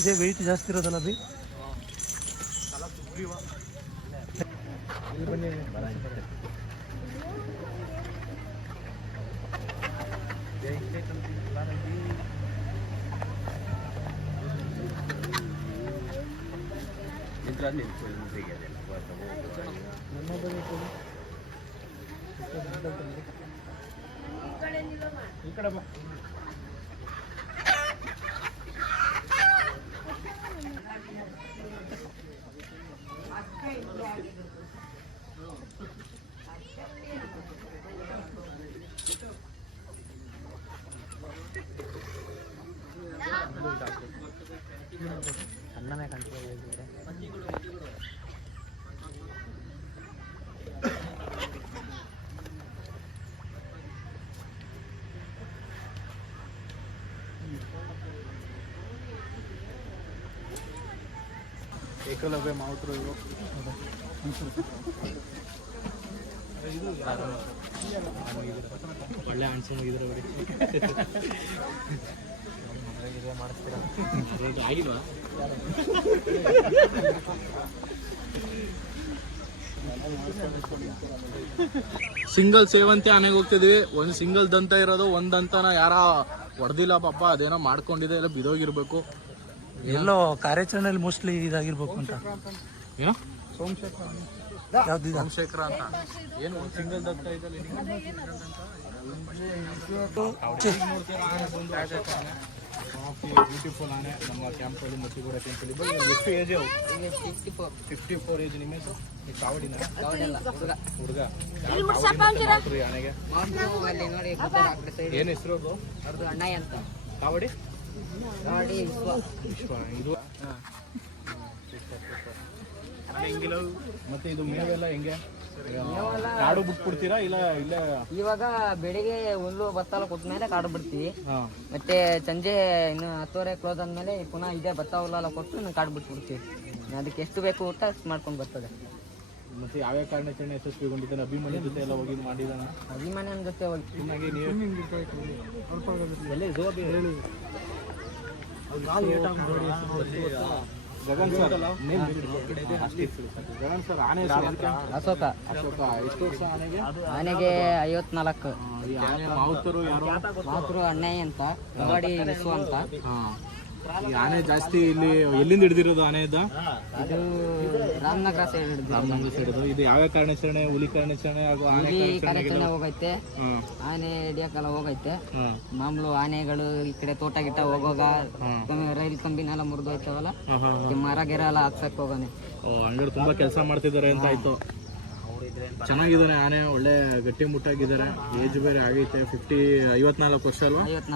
ಇದೇ ವೆಯ್ಟ್ ಜಾಸ್ತಿ ಇರೋದಲ್ಲ ಬಿ ಬನ್ನಿ ಈ ಕಡೆ ಬಾ ಅನ್ನನೇ ಕಂಟ್ರೋಲ್ ಏಕಲವ್ಯ ಮಾವುತರು ಇವು ಒಳ್ಳೆ ಅನ್ಸೋಗಿದ್ರು ಮಾಡಿಸ್ತೀರಾ ಆಗಿಲ್ವಾ ಸಿಂಗಲ್ ಸೇವಂತಿ ಆನೆಗೆ ಹೋಗ್ತಿದ್ವಿ. ಒಂದು ಸಿಂಗಲ್ ದಂತ ಇರೋದು, ಒಂದ್ ದಂತನ ಯಾರ ಹೊಡೆದಿಲ್ಲ ಪಾಪ, ಅದೇನೋ ಮಾಡ್ಕೊಂಡಿದೆ, ಎಲ್ಲ ಬಿದೋಗಿರ್ಬೇಕು. ಎಲ್ಲೋ ಕಾರ್ಯಾಚರಣೆಯಲ್ಲಿ ಮೋಸ್ಟ್ಲಿ ಇದಾಗಿರ್ಬೇಕು ಅಂತ. ಏನೋ ಸೋಮಶೇಖರ ಅಂತ ಏನು ಒಂದು ಸಿಂಗಲ್ ದಂತ ಇದೆ. ಬ್ಯೂಟಿಫುಲ್ ಆನೆ ನಮ್ಮ ಕ್ಯಾಂಪಲ್ಲಿ ಮತ್ತಿಗೂಡ ಟೆಂಪಲ್. ಎಷ್ಟು ಏಜ್? 54 ಏಜ್. ನಿಮ್ಮ ಹೆಸರು? ಕಾವಡಿನ ಹುಡುಗ ಆನೆಗೆ ಏನು ಹೆಸರು? ಕಾವಡಿ ವಿಶ್ವ. ಇದು ಮತ್ತೆ ಇದು ಮೇವೆಲ್ಲ ಹೆಂಗೆ? ಕಾಡು ಬಿಟ್ಬಿಡ್ತೀರಾ ಇಲ್ಲ? ಇಲ್ಲ, ಇವಾಗ ಬೆಳಿಗ್ಗೆ ಹುಲ್ಲು ಭತ್ತ ಕೊಟ್ಮೇಲೆ ಕಾಡು ಬಿಡ್ತೀವಿ. ಮತ್ತೆ ಸಂಜೆ ಇನ್ನು 10:30 ಕ್ಲೋಸ್ ಆದ್ಮೇಲೆ ಪುನಃ ಇದೇ ಭತ್ತ ಹುಲ್ಲೆಲ್ಲ ಕೊಟ್ಟು ಕಾಡು ಬಿಟ್ಬಿಡ್ತೀವಿ. ಅದಕ್ಕೆ ಎಷ್ಟು ಬೇಕು ಊಟ ಮಾಡ್ಕೊಂಡು ಬರ್ತದೆ. ಮತ್ತೆ ಯಾವ್ಯಾವ ಕಾರ್ಯಾಚರಣೆ ಯಶಸ್ವಿಗೊಂಡಿದ್ದಾನೆ? ಅಭಿಮನ್ಯು ಜೊತೆ ಎಲ್ಲ ಹೋಗಿ ಮಾಡಿದಾನ? ಅಭಿಮನ್ಯನ ಜೊತೆ ಹೋಗಿ ಗಗನ್ ಸರ್ ಆನೆ ಅಶೋಕ. ಎಷ್ಟು ವರ್ಷ ಆನೆಗೆ? ಆನೆಗೆ 54. ಮಾವುತರು ಯಾರು? ಮಾತೃ ಅಣ್ಣಯ್ಯ ಅಂತ, ಕಬಡ್ಡಿ ವಿಶ್ವ ಅಂತ. ಈ ಆನೆ ಜಾಸ್ತಿ ಇಲ್ಲಿ ಎಲ್ಲಿಂದ ಹಿಡಿದಿರೋದು ಆನೆ? ಇದು ರಾಮನಗರ ಸೈಡ್. ರಾಮನಗರ ಸೈಡ್. ಇದು ಯಾವ ಕಾರ್ಯಾಚರಣೆ? ಹುಲಿ ಕಾರ್ಯಾಚರಣೆ ಹಾಗೂ ಆನೆ ಕಾರ್ಯಾಚರಣೆ ಹೋಗೈತೆ. ಆನೆ ಹಿಡಿಯಕ್ಕೆಲ್ಲ ಹೋಗೈತೆ. ಮಾಮೂಲು ಆನೆಗಳು ಈ ಕಡೆ ತೋಟ ಗಿಟ್ಟ ಹೋಗೋಗ ರೈಲ್ ಕಂಬಿನೆಲ್ಲ ಮುರಿದು ಹೋಯ್ತವಲ್ಲ, ಮರ ಗಿರ ಎಲ್ಲ ಹಾಕ್ಸಕ್ ಹೋಗೋನೆ. ಹಂಗಾರೆ ತುಂಬಾ ಕೆಲಸ ಮಾಡ್ತಿದ್ದಾರೆ ಅಂತ ಆಯ್ತು. ಚೆನ್ನಾಗಿದ್ದಾನೆ ಆನೆ, ಒಳ್ಳೆ ಗಟ್ಟಿ ಮುಟ್ಟಾಗಿದ್ದಾರೆ. ಏಜ್ ಬೇರೆ ಆಗೈತೆ. 54 ವರ್ಷ ಅಲ್ವಾ? 54.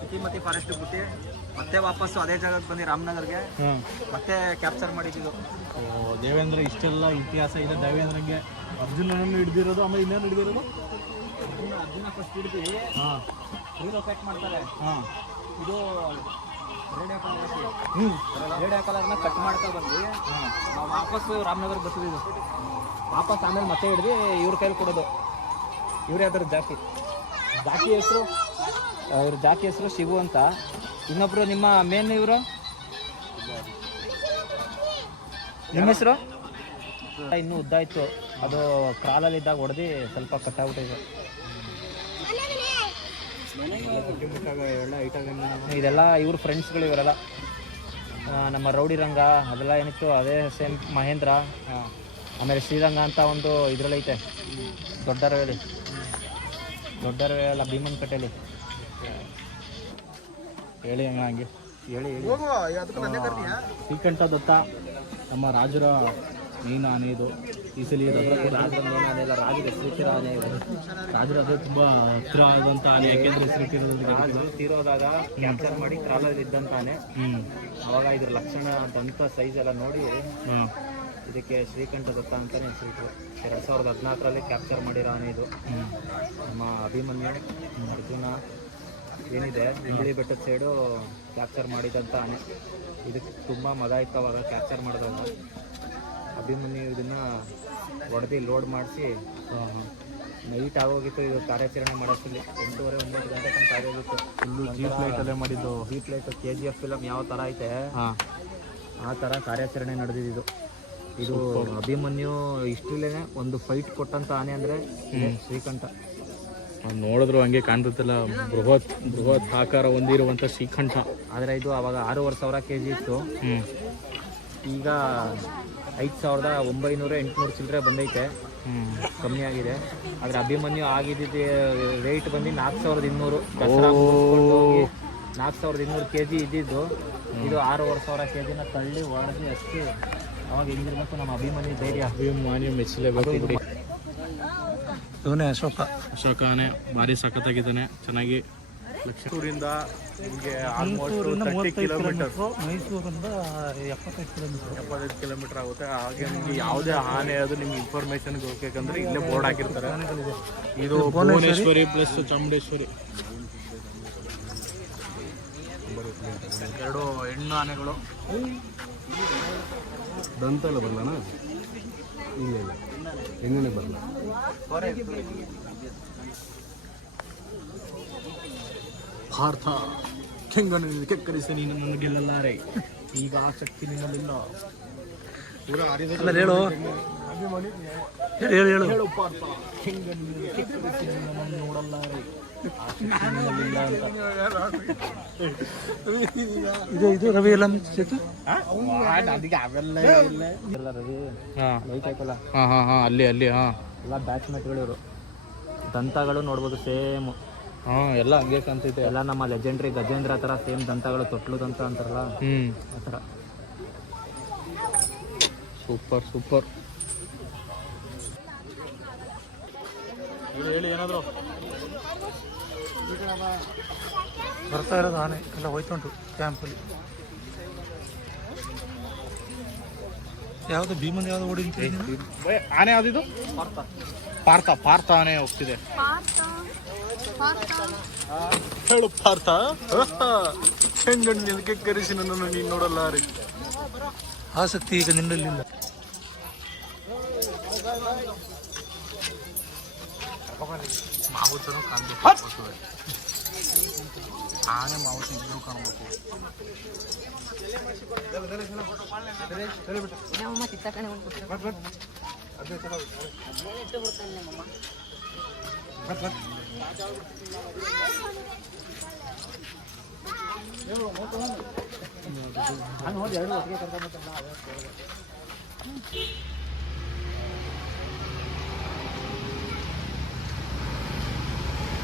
ತಿತಿಮತಿ ಫಾರೆಸ್ಟ್ ಬಿಟ್ಟು ಮತ್ತೆ ವಾಪಸ್ಸು ಅದೇ ಜಾಗಕ್ಕೆ ಬಂದು ರಾಮನಗರ್ಗೆ ಮತ್ತೆ ಕ್ಯಾಪ್ಚರ್ ಮಾಡಿದ್ದು. ದೇವೇಂದ್ರ ಇಷ್ಟೆಲ್ಲ ಇತಿಹಾಸ ಇದೆ ದೇವೇಂದ್ರಂಗೆ. ಅರ್ಜುನನನ್ನು ಹಿಡಿದಿರೋದು, ಆಮೇಲೆ ಇನ್ನೇನು ಹಿಡಿದಿರೋದು? ಅರ್ಜುನ ಫಸ್ಟ್ ಹಿಡಿದು ಹೀರೋ ಪ್ಯಾಕ್ ಮಾಡ್ತಾರೆ. ಇದು ರೇಡಿಯೋ ಕಲರ್ನ ಕಟ್ ಮಾಡ್ತಾ ಬಂದು ನಾವು ವಾಪಸ್ಸು ರಾಮನಗರ್ ಬರ್ತಿದ್ದು. ವಾಪಸ್ ಆಮೇಲೆ ಮತ್ತೆ ಹಿಡಿದು ಇವ್ರ ಕೈಲಿ ಕೊಡೋದು. ಇವ್ರೇ ಅದ್ರ ಜಾಕಿ ಹೆಸರು. ಇವ್ರ ಜಾಕಿ ಹೆಸರು ಶಿವು ಅಂತ. ಇನ್ನೊಬ್ರು ನಿಮ್ಮ ಮೇನ್ ಇವರು ನಿಮ್ಮ ಹೆಸರು? ಇನ್ನೂ ಉದ್ದ ಇತ್ತು, ಅದು ಕ್ರಾಲಲ್ಲಿ ಇದ್ದಾಗ ಹೊಡೆದು ಸ್ವಲ್ಪ ಕಟ್ಟಾಗ್ಬಿಟ್ಟಿದೆ. ಇದೆಲ್ಲ ಇವ್ರ ಫ್ರೆಂಡ್ಸ್ಗಳು ಇವರೆಲ್ಲ. ನಮ್ಮ ರೌಡಿ ರಂಗ ಅದೆಲ್ಲ ಏನಿತ್ತು ಅದೇ ಸೇಮ್ ಮಹೇಂದ್ರ. ಆಮೇಲೆ ಶ್ರೀರಂಗ ಅಂತ ಒಂದು ಇದರಲ್ಲೈತೆ, ದೊಡ್ಡ ರವೆಯಲ್ಲಿ ಅಲ್ಲ, ಭೀಮನ್ ಕಟ್ಟೆಯಲ್ಲಿ. ಹೇಳಿ ಹಂಗೆ ಹೇಳಿ. ಶ್ರೀಕಂಠ ದತ್ತ ನಮ್ಮ ರಾಜರ ಮೇನ್ ಆನೆ ಇದು. ಈ ಸಲ ರಾಜರ ಮೇನ್ ಆನೆ ಇಲ್ಲ, ರಾಜರ ಹೆಸರಿಟ್ಟಿರೋ ಆನೆ ಇದು. ರಾಜರ ಅದು ತುಂಬ ಹತ್ತಿರ ಆದಂಥ ಆನೆ, ಯಾಕೆಂದ್ರೆ ಹೆಸರಿಟ್ಟಿರೋದು. ತೀರೋದಾಗ ಕ್ಯಾಪ್ಚರ್ ಮಾಡಿ ಕ್ರಾಲಲ್ಲಿ ಇದ್ದಂಥ ಆನೆ. ಅವಾಗ ಇದ್ರ ಲಕ್ಷಣ ದಂತ ಸೈಜ್ ಎಲ್ಲ ನೋಡಿ ಇದಕ್ಕೆ ಶ್ರೀಕಂಠ ದತ್ತ ಅಂತಲೇ ಹೆಸರಿಟ್ಟು 2014ರಲ್ಲಿ ಕ್ಯಾಪ್ಚರ್ ಮಾಡಿರೋ ಆನೆ ಇದು. ನಮ್ಮ ಅಭಿಮನ್ಯು ಅರ್ಜುನ ಏನಿದೆ ಇಂದಿಳಿ ಬೆಟ್ಟದ ಸೈಡು ಕ್ಯಾಪ್ಚರ್ ಮಾಡಿದಂಥ ಆನೆ. ಇದಕ್ಕೆ ತುಂಬ ಮಗ ಇತ್ತವಾಗ ಕ್ಯಾಪ್ಚರ್ ಮಾಡಿದಾಗ. ಅಭಿಮನ್ಯು ಇದನ್ನು ಹೊಡೆದು ಲೋಡ್ ಮಾಡಿಸಿ ನೈಟ್ ಆಗೋಗಿತ್ತು. ಇದು ಕಾರ್ಯಾಚರಣೆ ಮಾಡೋಷ್ಟಲ್ಲಿ 8:30-9 ಗಂಟೆ ತನಕ ಆಗೋಗಿತ್ತು. ಫುಲ್ಲು ಜೀಪ್ ಲೈಟಲ್ಲೇ ಮಾಡಿದ್ದು. ಜೀಪ್ ಲೈಟ್ KGF ಫಿಲಮ್ ಯಾವ ಥರ ಐತೆ ಆ ಥರ ಕಾರ್ಯಾಚರಣೆ ನಡೆದಿದ್ದು. ಇದು ಅಭಿಮನ್ಯು ಇಷ್ಟರಲ್ಲೇ ಒಂದು ಫೈಟ್ ಕೊಟ್ಟಂಥ ಆನೆ ಅಂದರೆ ಶ್ರೀಕಂಠ. ನೋಡಿದ್ರು ಹಂಗೆ ಕಾಣ್ತಲ್ಲ, ಬೃಹತ್ ಆಕಾರ ಹೊಂದಿರುವಂಥ ಶ್ರೀಕಂಠ. ಆದರೆ ಇದು ಅವಾಗ 6,500 kg ಇತ್ತು. ಈಗ 5,900-800 ಚಿಲ್ಲರೆ ಬಂದೈತೆ, ಕಮ್ಮಿ ಆಗಿದೆ. ಆದರೆ ಅಭಿಮನ್ಯು ಆಗಿದ್ದ ರೇಟ್ ಬಂದು 4,200. ದಸರಾ ಹೋಗಿ 4,200 kg ಇದ್ದಿದ್ದು ಇದು 6,500 kgನ ತಳ್ಳಿ ಹೊಡೆದು ಅಷ್ಟೇ. ಅವಾಗ ಹೆಂಗಿರ್ಬೇಕು ನಮ್ಮ ಅಭಿಮನ್ಯು ಧೈರ್ಯ. ಅಭಿಮನ್ಯು ಮೆಚ್ಚಲೇಬೇಕು. ಇವನೇ ಅಶೋಕ ಆನೆ ಭಾರಿ ಸಖತ್ತಾಗಿದ್ದಾನೆ. ಚೆನ್ನಾಗಿ ಲಕ್ಷೂರಿಂದ ನಿಮಗೆ ಆಲ್ಮೋಸ್ಟ್ 30 ಕಿಲೋಮೀಟರ್, ಮೈಸೂರಿಂದ 75 ಕಿಲೋಮೀಟರ್ ಆಗುತ್ತೆ. ಹಾಗೆ ನಿಮಗೆ ಯಾವುದೇ ಆನೆ ಅದು ನಿಮ್ಗೆ ಇನ್ಫಾರ್ಮೇಶನ್ ಹೋಗ್ಬೇಕಂದ್ರೆ ಇಲ್ಲೇ ಬೋರ್ಡ್ ಹಾಕಿರ್ತಾರೆ. ಇದು ಭುವನೇಶ್ವರಿ ಪ್ಲಸ್ ಚಾಮುಂಡೇಶ್ವರಿ, 2 ಹೆಣ್ಣು ಆನೆಗಳು. ದಂತ ಎಲ್ಲ ಬರಲಣ್ಣ? ಇಲ್ಲ ಹೆಣ್ಣನೇ ಬರಲ್ಲ. ಭಾರತ ಕೆಂಗನಿಗೆ ಕೆಕ್ಕರಿಸಿ ನೀನು ನನ್ನ ಗೆಲ್ಲಲಾರೆ, ಈಗ ಆ ಶಕ್ತಿ ನಿನ್ನಲ್ಲಿಲ್ಲ. ಹೇಳು ಹೇಳು ಹೇಳು ಪಾರ್ಥ, ಕೆಂಗನಿಗೆ ಕೆಕ್ಕರಿಸಿ ನನ್ನನ್ನು ನೋಡಲಾರೆ, ಆ ಶಕ್ತಿ ನಿನ್ನಲ್ಲಿಲ್ಲ ಅಂತ. ಇದು ರವಿ ಎಲ್ಲ ಸೇತು ಅದಕ್ಕೆ ಅವೆಲ್ಲ ಎಲ್ಲ ರವಿ ಹಾಂ ಲೈಟ್ ಆಯ್ತಲ್ಲ, ಅಲ್ಲಿ ಹಾಂ ಎಲ್ಲ ಬ್ಯಾಟ್ಸ್ಮೆಟ್ಗಳು ಇವರು. ದಂತಗಳು ನೋಡ್ಬೋದು ಸೇಮ್, ಎಲ್ಲ ಹಂಗೆ ಕಾಣ್ತೈತೆ. ಎಲ್ಲ ನಮ್ಮ ಲೆಜೆಂಡ್ರಿ ಗಜೇಂದ್ರ ಥರ ಸೇಮ್ ದಂತಗಳು, ತೊಟ್ಲು ದಂತ ಅಂತಾರಲ್ಲ ಆ ಥರ. ಸೂಪರ್. ಹೇಳಿ ಏನಾದ್ರು. ಬರ್ತಾ ಇರೋದು ಆನೆ ಎಲ್ಲ ಹೋಯ್ತುಂಟು ಕ್ಯಾಂಪಲ್ಲಿ. ಯಾವುದು ಭೀಮನ್ ಯಾವ್ದು ಓಡಿಂತ ಆನೆ ಯಾವ್ದಿದು? ಪಾರ್ಥ ಆನೆ ಹೋಗ್ತಿದೆ. ಹೇಳು ಪಾರ್ಥ, ಚೆಂಗಣ್ಣಿನ ಕೆಕ್ಕರಿಸಿ ನನ್ನನ್ನು ನೀನು ನೋಡಲಾರೆ. ಆಸಕ್ತಿ ಈಗ ನಿನ್ನಲ್ಲಿಲ್ಲ. ಮಾವುತನು ಕಾಣಬೇಕು, ಆನೆ ಮಾವುತ ಇಬ್ಬರು ಕಾಣಬೇಕು. ಹಂಗೆ ಹೋಗಿ 2 ಒಟ್ಟಿಗೆ ಕರ್ಕೊಂಡ್ಬರ್ತಾನೆ.